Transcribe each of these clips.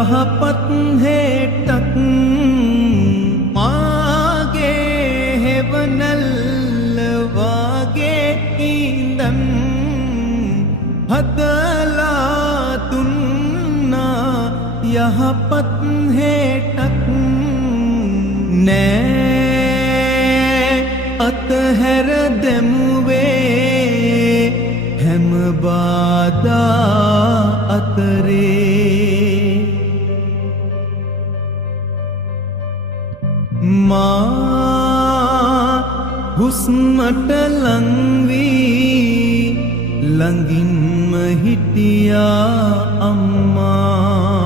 යහපත් හේටක් මාගේ හෙවනල්ල වාගේ ඉඳන් හදලා දුන්නා යහපත් හේටක් නෑ අතහැර දැමුවේ හැම බාධා අතරේ මා හුස්මට ලං වී ළඟින්ම හිටියා අම්මා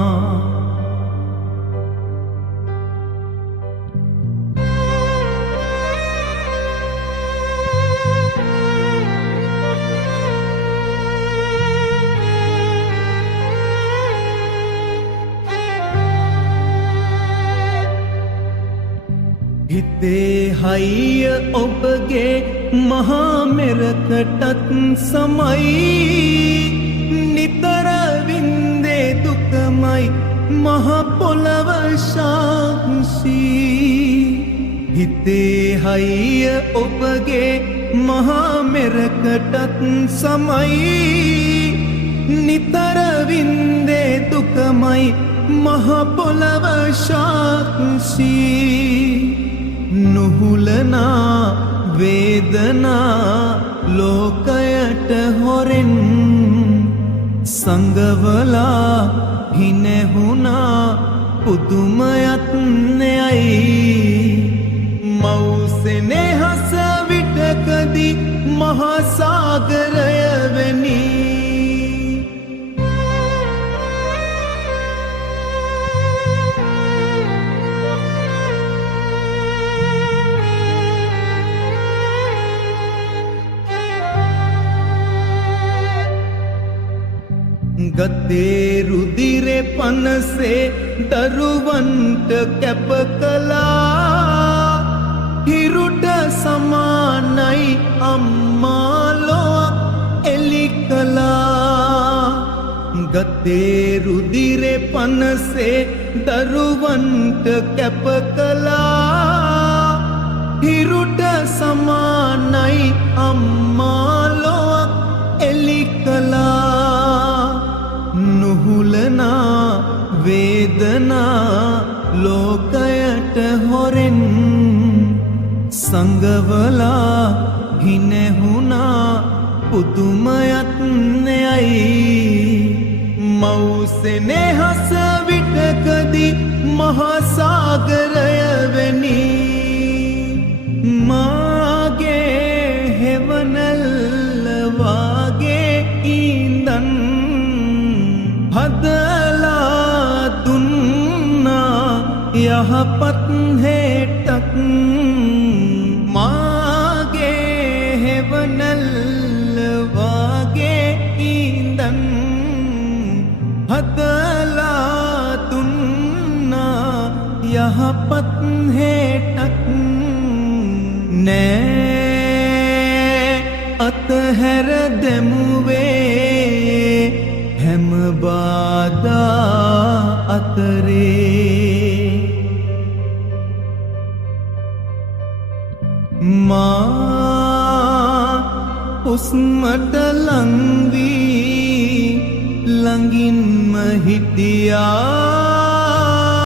හිතේ හයිය ඔබගේ මහා මෙරකටත් සමයි නිතර වින්දේ දුකමයි මහ පොළව සාක්ෂී හිතේ හයිය ඔබගේ මහා මෙරකටත් සමයි නිතර වින්දේ දුකමයි මහ පොළව සාක්ෂී නුහුලනා වේදනා ලෝකයට හොරෙන් සංගවලා හිනෙහුණා පුදුමයත් නෙයයි මව්සෙනෙහස විටකදී මහා සාගරය වෙනි ගතේ රුධිරේ පනසේ දරුවන්ට කැප කළා හිරුට සමානයි අම්මා ලොවක් එලි කළා ගතේ රුධිරේ පනසේ දරුවන්ට කැප කළා හිරුට සමානයි අම්මා ලොවක් එලි කළා නුහුලනා වේදනා ලෝකයට හොරෙන් සංගවලා හිනෙහුණා පුදුමයත් නෙයයි මව්සෙනෙහස විටකදී මහා සාගරය වෙනි මාගේ හෙවනල්ල වාගේ ඉඳන් හදලා දුන්නා යහපත් හේටක් මාගේ හෙවනල්ල වාගේ ඉඳන් හදලා දුන්නා යහපත් හේටක් නෑ අතහැර දැමුවේ හැම බාධා අතරේ මා හුස්මට ලං වී ළඟින්ම හිටියා